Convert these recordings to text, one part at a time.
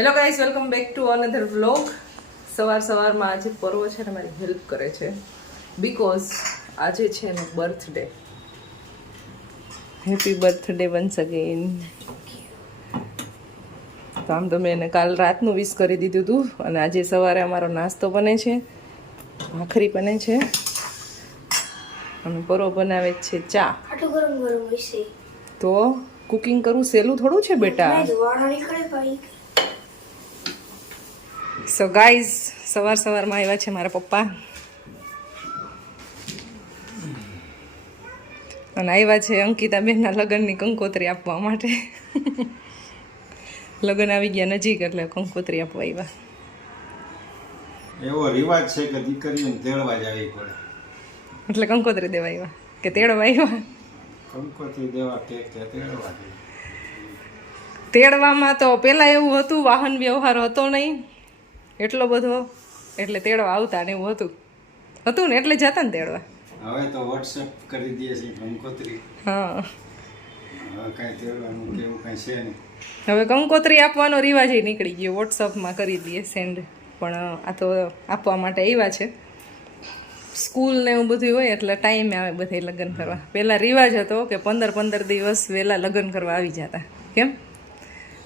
Hello guys, welcome back to another vlog. સવારમાં આજે પર્વ છે ને મારી હેલ્પ કરે છે બીકોઝ આજે છે એનો birthday. Happy birthday once again. તો આમ તો મેં એને કાલ રાતનું વિશ કરી દીધું હતું અને આજે સવારે અમારો નાસ્તો બને છે, ભાખરી બને છે અને પર્વ બનાવે છે ચા. તો કુકિંગ કરવું સહેલું થોડું છે બેટા. સો ગાઈઝ, સવારમાં આવ્યા છે મારા પપ્પા અને આવ્યા છે અંકિતાબેનના લગ્નની કંકોત્રી આપવા માટે. લગ્ન આવી ગયા નજીક એટલે કંકોત્રી આપવા આવ્યા. એવો રિવાજ છે કે દીકરીઓને તેડવા જ આવી પડે એટલે કંકોત્રી દેવા આવ્યા કે તેડવા આવ્યા? કંકોત્રી દેવા કે તેડવા. તેડવામાં તો પહેલાં એવું હતું, વાહન વ્યવહાર હતો નહીં એટલો બધો, એટલે તેડવા આવતા ને એવું હતું ને એટલે જતા ને તેડવા. હવે તો વોટ્સએપ કરી દઈએ છીએ કંકોત્રી. હા, હવે કાંઈ તેડવાનું કે એવું કાંઈ છે નહીં. હવે કંકોત્રી આપવાનો રિવાજ નીકળી ગયો, વોટ્સઅપમાં કરી દઈએ સેન્ડ. પણ આ તો આપવા માટે આવ્યા છે. સ્કૂલ ને એવું બધું હોય એટલે ટાઈમે આવે બધે લગ્ન કરવા. પહેલાં રિવાજ હતો કે 15 દિવસ વહેલા લગ્ન કરવા આવી જતા. કેમ?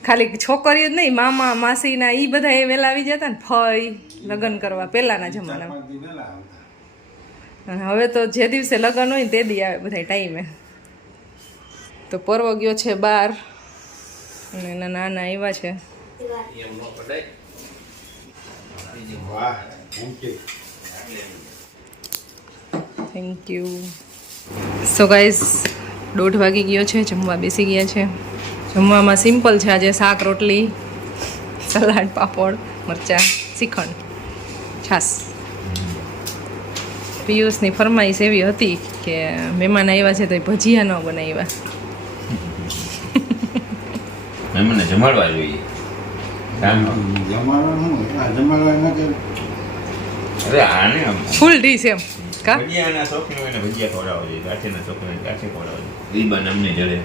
ખાલી છોકરીઓ જ નહીં, મામા માસીના એ બધા એ વહેલા આવી જતા ને, ફઈ લગ્ન કરવા પહેલાંના જમાનામાં. અને હવે તો જે દિવસે લગ્ન હોય ને તે દી આવે બધા ટાઈમે. તો પર્વ ગયો છે બહાર અને એના નાના આવ્યા છે. Thank you. સો ગાઈઝ, 1:30 વાગી ગયો છે, જમવા બેસી ગયા છે. જમવામાં સિમ્પલ છે આજે, શાક રોટલી, સલાડ, પાપડ, મરચાં, શ્રીખંડ, છાશ. પિયુષની ફરમાઈશ એવી હતી કે મહેમાન આવ્યા છે તો ભજીયા ન બનાવ્યા. મહેમાનને જમાડવા જોઈએ. અરે આને ફૂલ ડીશ એમ કા ભજીયાના શોખીન હોય ને ભજીયા ખવડાવવા જોઈએ, ગાંઠિયાના શોખીન હોય ગાંઠિયા ખવડાવવા જોઈએ. રીબાન અમને જડે.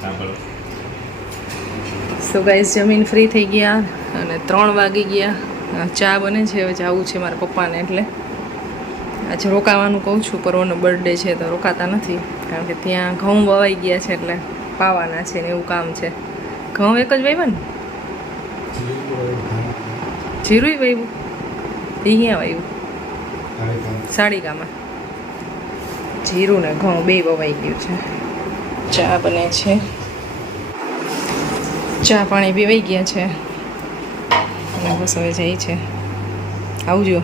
સાંભળો. સો ગાઈસ, જમીન ફ્રી થઈ ગયા અને 3 વાગી ગયા. ચા બને છે, હવે જવું છે મારા પપ્પાને એટલે આજે રોકાવાનું કહું છું. પર્વનો બર્થડે છે તો રોકાતા નથી, કારણ કે ત્યાં ઘઉં વવાઈ ગયા છે એટલે પાવાના છે ને એવું કામ છે. ઘઉં એક જ વાવ્યા ને? જીરું વાવ્યું? એ ક્યાં વાવ્યું? સાડીકામાં. જીરું ને ઘઉં બે વવાઈ ગયું છે. ચા બને છે, ચા પાણી પીવાઈ ગયા છે અને બસ હવે જાય છે. આવજો.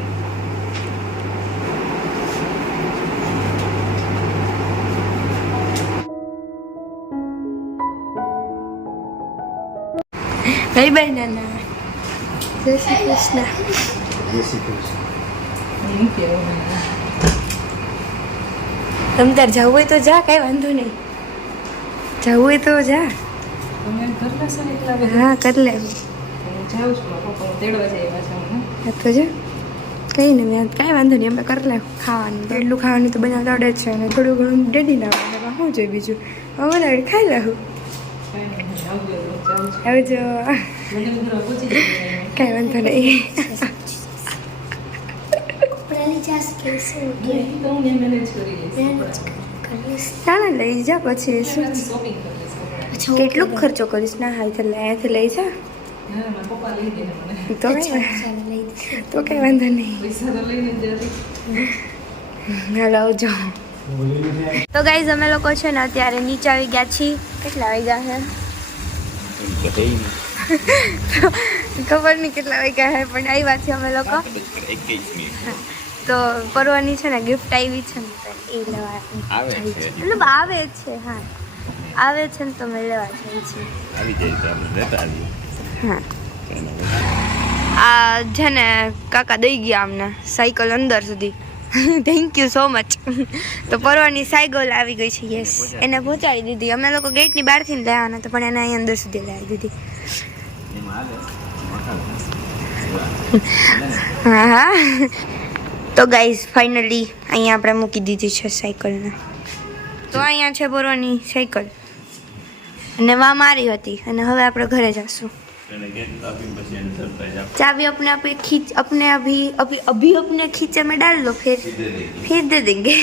બાય બાય નાના. જય શ્રી કૃષ્ણ. તમે તાર જવું હોય તો જા, કાંઈ વાંધો નહીં. જવું હોય તો જા. હા, કરી લે. જાઉં છું, પપ્પા તેડવા જાય છે. તો જા, કંઈ નહીં, મેં કાંઈ વાંધો નહીં, અમે કરી લે. ખાવાનું તો એટલું ખાવાનું તો બનાવતા આવડે જ છે અને થોડું ઘણું ડેડી ના આવડે. શું જોઈએ બીજું? હવે ખાઈ લેવું. આવજો. કાંઈ વાંધો નહીં. ના લઈ જા, પછી શું કેટલું ખર્ચો કરીશ? ના હા, અહીંયાથી લઈ જા. તો કઈ વાંધો નહીં. હાલો, આવજો. તો ગાઈઝ, અમે લોકો છે ને અત્યારે નીચે આવી ગયા છીએ. કેટલા વાગ્યા છે ખબર નહીં, કેટલા વાગ્યા છે પણ આવ્યા છીએ અમે લોકો. તો પર્વની છે ને ગિફ્ટ આવી છે ને એ લેવા મતલબ આવે છે. હા, આવે છે ને તો મેં લેવા જાય છે. હા, આ છે ને કાકા દઈ ગયા અમને સાયકલ અંદર સુધી. Thank you so much. તો પર્વની સાયકલ આવી ગઈ છે. યસ, એને પહોંચાડી દીધી. અમે લોકો ગેટની બહારથી જ લેવાના હતા પણ એને અહીં અંદર સુધી લાવી દીધી. હા હા. તો ગાઈઝ, ફાઇનલી અહીંયા આપણે મૂકી દીધી છે સાયકલને. તો અહીંયા છે પર્વની સાયકલ અને વા મારી હતી અને હવે આપણે ઘરે જઈશું. અને કેક આપીને પછી એને સરપ્રાઈઝ આપો. चाबी अपने आप ही खींच अपने अभी अपने खींचे में डाल लो फिर दे देंगे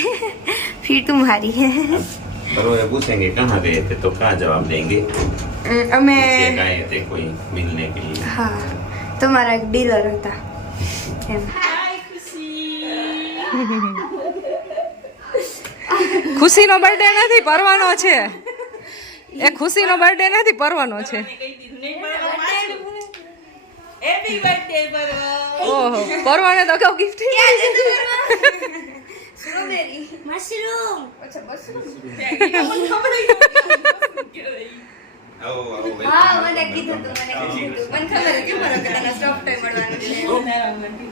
फिर तुम्हारी है पर वो ये पूछेंगे कहाँ गए थे तो क्या जवाब देंगे हमें से गए थे कोई मिलने के लिए. हाँ तुम्हारा एक डीलर था एम ખુશીનો બર્થડે નથી પરવાનો છે એ ખુશીનો બર્થડે નથી પરવાનો છે ઓહો પરવાને તો અગાઉ ગિફ્ટ स्ट्रॉबेरी मशरूम अच्छा मशरूम આવો આવો हाँ मैंने कीधું તું મને ખબર હતી મારો કે તને સોફ્ટ ટોય મળવાનું છે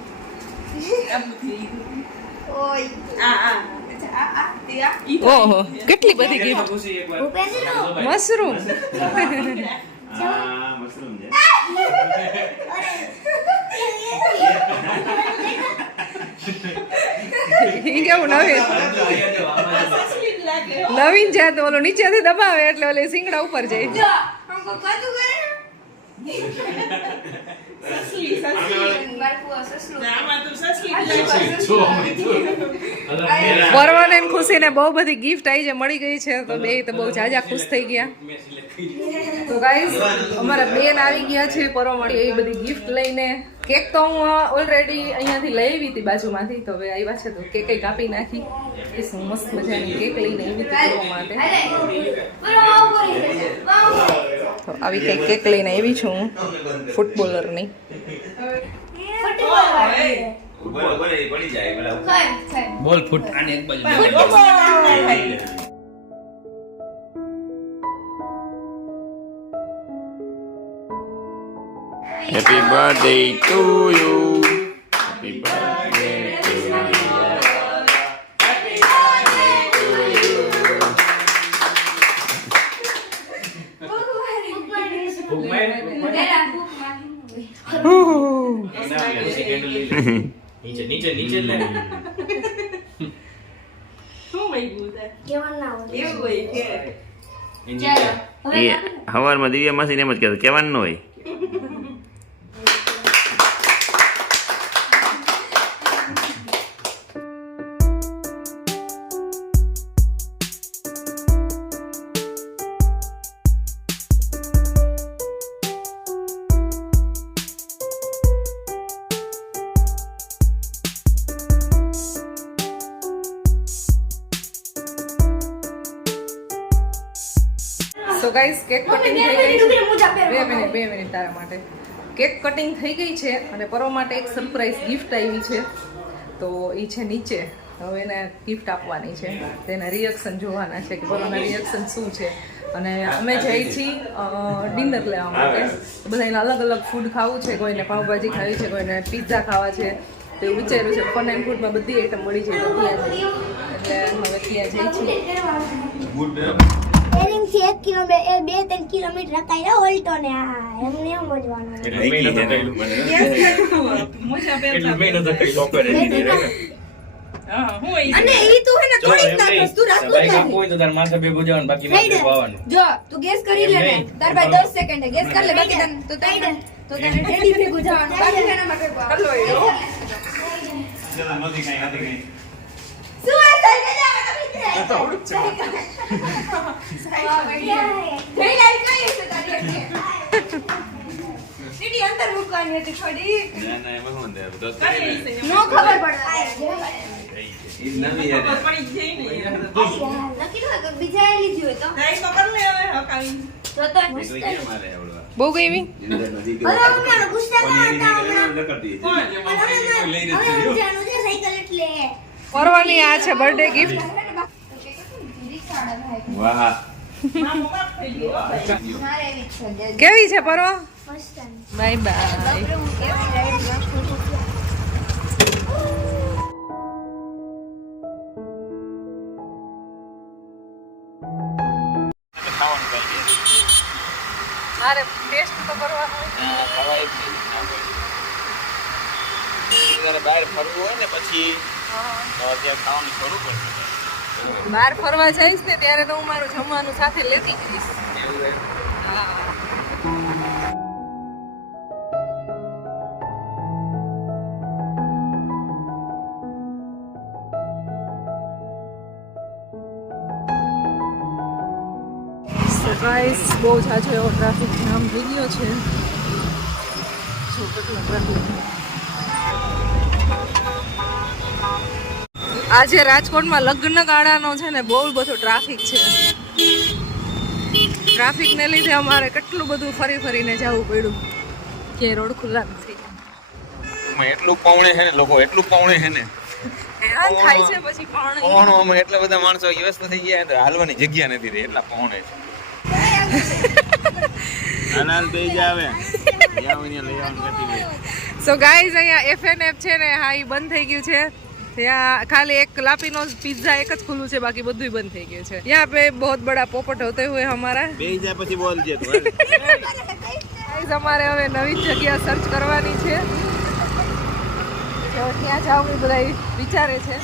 ઓય ઓહો કેટલી બધી ગિફ્ટ મશરૂમ આ મશરૂમ છે. ઈ કેવું નવીન છે તો ઓલો નીચેથી દબાવે એટલે ઓલે સિંગડા ઉપર જાય हमको कादू करे ससली बारकुआ ससलो પરવાને ને ખુશીને બહુ બધી ગિફ્ટ આવી છે મળી ગઈ છે તો બે તો બહુ જાજા ખુશ થઈ ગયા તો ગાઈઝ અમારા બેન આવી ગયા છે પરવા માટે એવી બધી ગિફ્ટ લઈને કેક તો હું ઓલરેડી અહીંયાથી લઈ આવી હતી બાજુમાંથી તો હવે આવ્યા છે તો કેક કાપી નાખી એ શું મસ્ત મજાની કેક લઈને આવી હતી પરવા માટે તો આવી કઈ કેક લઈને આવી છું હું ફૂટબોલરની ઉપર ઉપર એ પડી જાય પેલા બોલ ફૂટ આને એક બાજુ happy birthday to you happy birthday to you નીચે નીચે નીચે લે એ હવારમાં દિવ્યા માસી એમ જ કહેતો કહેવાનું ન હોય. તો ગાઈસ કેક કટિંગ થઈ ગઈ છે બે મિનિટ તારા માટે કેક કટિંગ થઈ ગઈ છે અને પરવા માટે એક સરપ્રાઈઝ ગિફ્ટ આવી છે તો એ છે નીચે હવે એને ગિફ્ટ આપવાની છે તેના રિએક્શન જોવાના છે કે પરવાના રિએક્શન શું છે અને અમે જઈ છીએ ડિનર લેવા માટે બધાને અલગ અલગ ફૂડ ખાવું છે કોઈને પાવભાજી ખાવી છે કોઈને પિઝા ખાવા છે તો એવું વિચાર્યું છે ફન એન્ડ ફૂડમાં બધી આઈટમ મળી જાય તો ત્યાં જઈએ એટલે હવે ત્યાં જઈ છીએ થી 1 કિલોમીટર 2-3 કિલોમીટર કાંઈ ઓલ્ટો ને એમને એમ મજવાનું અને ઈ તું હે ને થોડીક ના બસ તું રાખું બાઈક આપવું હોય તો તાર માથે ભેગું જવાનું બાકી માથે આવવાનું જો તું ગેસ કરી લે ને તાર ભાઈ 10 સેકન્ડ ગેસ કરી લે બાકી તને તો તને રેડી ભેગું જવાનું બાકી એના માટે કરલો શું આ સાઈ કે જાવ મિત્ર તો ઉડ છે થઈ લાઈ કઈ છે તારી સીડી અંદર મૂકવાની હતી થોડી ના ના એમાં શું થાય તો નો ખબર પડે ઈ નવી યાર નક્કી તો બીજા લીધી હોય તો ટ્રાય તો કર લે હવે હકાવી તો નીકળી ગયા મારે આવડવા બહુ ગઈ જિંદર નથી અરે મને ગુસ્સા હતા કરતી લઈને જાનું છે સાયકલ એટલે પરવાની આ છે બર્થડે ગિફ્ટ વાહ કેવી છે પરવા ફર્સ્ટ ટાઈમ બાય બાય હું કેવી રાઈડ વાસ્તુ મારે ટેસ્ટ તો કરવાનો હોય બહાર ફરવું હોય ને પછી ત્યાં ખાવાનું શરૂ કરશું. બહાર ફરવા જઈશ ને ત્યારે તો હું મારું જમવાનું સાથે લેતી જઈશ હા ગાઈસ બહુ જાજો એવો ટ્રાફિક જામ થઈ ગયો છે. જો કેટલો ટ્રાફિક. આજે રાજકોટમાં લગ્ન ગાળાનો છે ને બહુ બધો ટ્રાફિક છે. ટ્રાફિકને લીધે અમારે કેટલું બધું ફરી ફરીને જવું પડ્યું કે રોડ ખુલ્લા નથી. એટલું પૌણે છે ને લોકો, એટલું પૌણે છે ને હેરાન થાય છે પછી પણ પૌણોમાં એટલા બધા માણસો વ્યસ્ત થઈ ગયા તો હાલવાની જગ્યા નથી રહી, એટલા પૌણે છે. આનાલ થઈ જાવે યાવની લઈ આવવાનું કરતી હોય. સો ગાઈઝ અહીંયા FNF છે ને હા એ બંધ થઈ ગયું છે. ત્યાં खाली एक लापिनोज पिज्जा एक જ ખુલ્લું છે, બાકી બધું બંધ થઈ ગયું છે. यहाँ पे बहुत बड़ा पोपट होते हुए हमारा બેહી પછી બોલજે તું. ગાઈઝ અમારે હવે નવી જગ્યા સર્ચ કરવાની છે. જો ક્યાં જાવ એ બધા વિચારે છે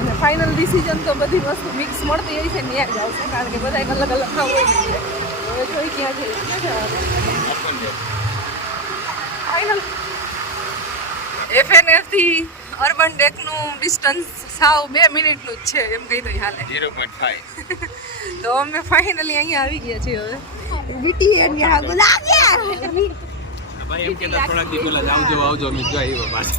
અને ફાઇનલ ડિસિઝન તો બધી વસ્તુ મિક્સ મળતી હોય છે ને ત્યાં જાવ છે, કારણ કે બધા એક અલગ અલગ ખાવું હોય છે. હવે જોઈ ક્યાં છે ફાઇનલ. FNF થી અર્બન ડેકનું ડિસ્ટન્સ સાવ 2 મિનિટનું જ છે એમ કહી તો હાલે. 0.5. તો અમે ફાઇનલી અહીંયા આવી ગયા છીએ હવે. બીટી અહીંયા આગળ લાગ્યા. ભાઈ એમ કેતા થોડાક દી પહેલા આવજો અમે ગઈ બસ.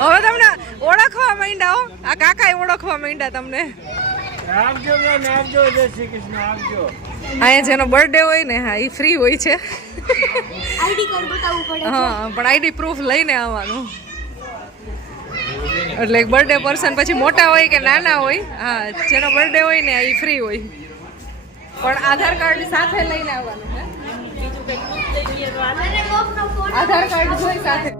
હવે તમને ઓળખવા માંડ્યા હો, આ કાકાએ ઓળખવા માંડ્યા તમને. આવજો બેન, આવજો. જય શ્રી કૃષ્ણ, આવજો. અહીંયા જેનો બર્થડે હોય ને હા એ ફ્રી હોય છે. આઈડી કાર્ડ બતાવવું પડે. હા પણ આઈડી પ્રૂફ લઈને આવવાનું. એટલે એક બર્થડે પર્સન પછી મોટા હોય કે નાના હોય, હા જેનો બર્થડે હોય ને એ ફ્રી હોય, પણ આધાર કાર્ડ સાથે લઈને આવવાનું. આધાર કાર્ડ જોઈ સાથે.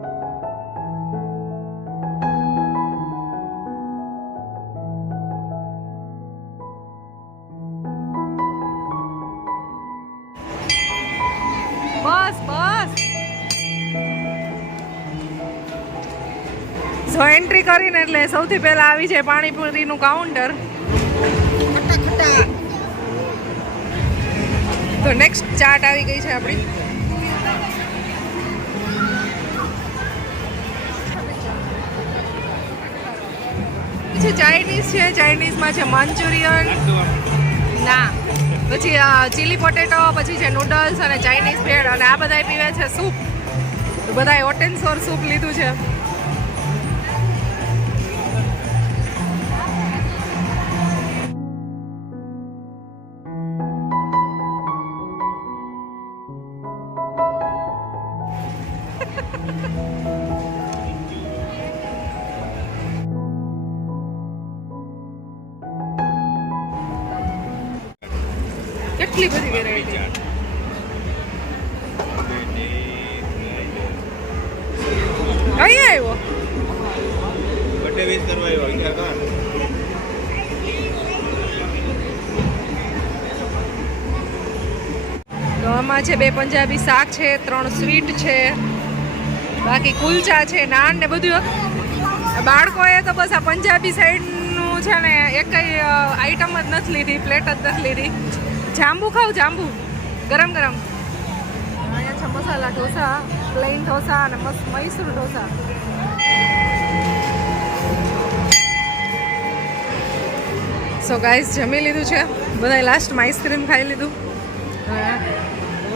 બસ બસ જો એન્ટ્રી કરીને એટલે સૌથી પહેલા આવી છે પાણીપુરીનું કાઉન્ટર. તો નેક્સ્ટ ચાટ આવી ગઈ છે આપણી. પછી ચાઇનીઝ છે, ચાઇનીઝમાં છે મંચુરિયન ના, પછી ચીલી પોટેટો, પછી છે નૂડલ્સ અને ચાઇનીઝ ભેળ, અને આ બધા પીવે છે સૂપ. તો બધાએ હોટ એન્ડ સોર સૂપ લીધું છે. કેટલી બધી વેરાયટી. અહીંયા આવ્યો બર્થડે વિશ કરવા આવ્યો વિચાર કર. તો આમાં છે 2 પંજાબી શાક છે, 3 સ્વીટ છે, બાકી કુલચા છે, નાન ને બધું. બાળકોએ તો બસ આ પંજાબી સાઈડનું છે ને એકય આઈટમ જ નથી લીધી, પ્લેટ જ નથી લીધી. જાંબુ ખાવ, જાંબુ ગરમ ગરમ. અહીંયા છે મસાલા ઢોસા, પ્લેન ઢોસા અને મૈસૂર ઢોસા. સો ગાઈસ જમી લીધું છે બધાએ, લાસ્ટમાં આઈસ્ક્રીમ ખાઈ લીધું. હવે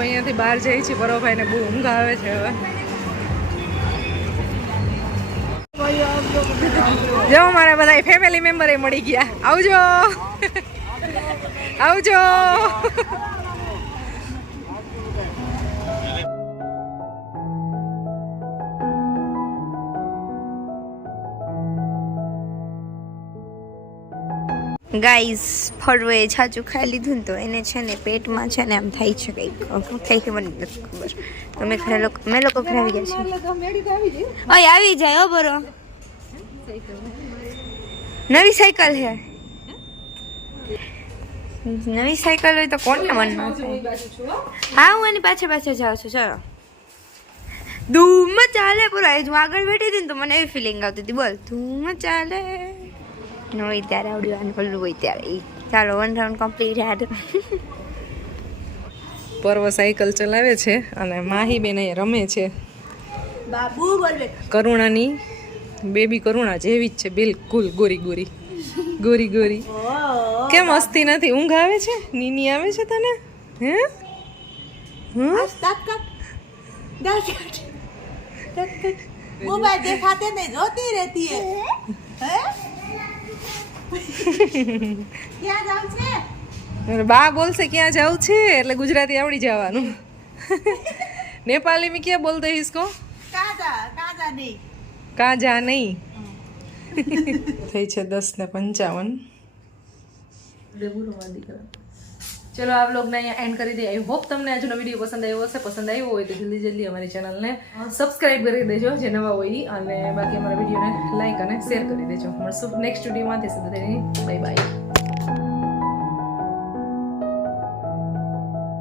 અહીંયાથી બહાર જઈએ છીએ. પરોભાઈને બહુ ઊંઘ આવે છે હવે. જો મારા બધા ફેમિલી મેમ્બર મળી ગયા. આવજો આવજો. ગાઈઝ ફળવે છાચું ખાઈ લીધું ને તો એને છે ને પેટમાં છે ને આમ થાય છે કંઈક, થાય છે મને નથી ખબર. તો મેં લોકો ખરાવી ગયા છે. ઓય આવી જાય હો બરો. નવી સાયકલ છે. નવી સાયકલ હોય તો કોને મનમાં થાય. હા હું એની પાછળ જાઉં છું. ચલો ધૂમ ચાલે પૂરા. હું આગળ બેઠી હતી ને તો મને એવી ફિલિંગ આવતી હતી. બોલ ધૂમ ચાલે. ન હોય ત્યારે આવડ્યું, ઓલું હોય ત્યારે. ચાલો 1 રાઉન્ડ કમ્પ્લીટ હેડ. પર્વ સાયકલ ચલાવે છે અને માહીબેન અહીં રમે છે. બાબુ બોલે કરુણાની બેબી કરુણા જેવી જ છે બિલકુલ. ગોરી ગોરી ગોરી ગોરી. કેમ મસ્તી નથી? ઊંઘ આવે છે? નીની આવે છે તને? હે मोबाइल दिखाते नहीं रोती रहती है क्या जाऊँ छे બા બોલશે ક્યાં જાવ છે એટલે ગુજરાતી આવડી જવાનું. नेपाली में क्या बोलते हैं इसको? काजा नहीं કાં જા નહીં. થઈ છે 10:55. ચલો આ વ્લોગને અહીંયા એન્ડ કરી દઈએ. આઈ હોપ તમને આજનો વિડીયો પસંદ આવ્યો હશે. પસંદ આવ્યો હોય તો જલ્દી અમારી ચેનલને સબસ્ક્રાઇબ કરી દેજો જે નવા હોય ઈ. અને બાકી અમારા વિડીયોને લાઈક અને શેર કરી દેજો. મળશું નેક્સ્ટ વિડીયોમાં. Bye bye.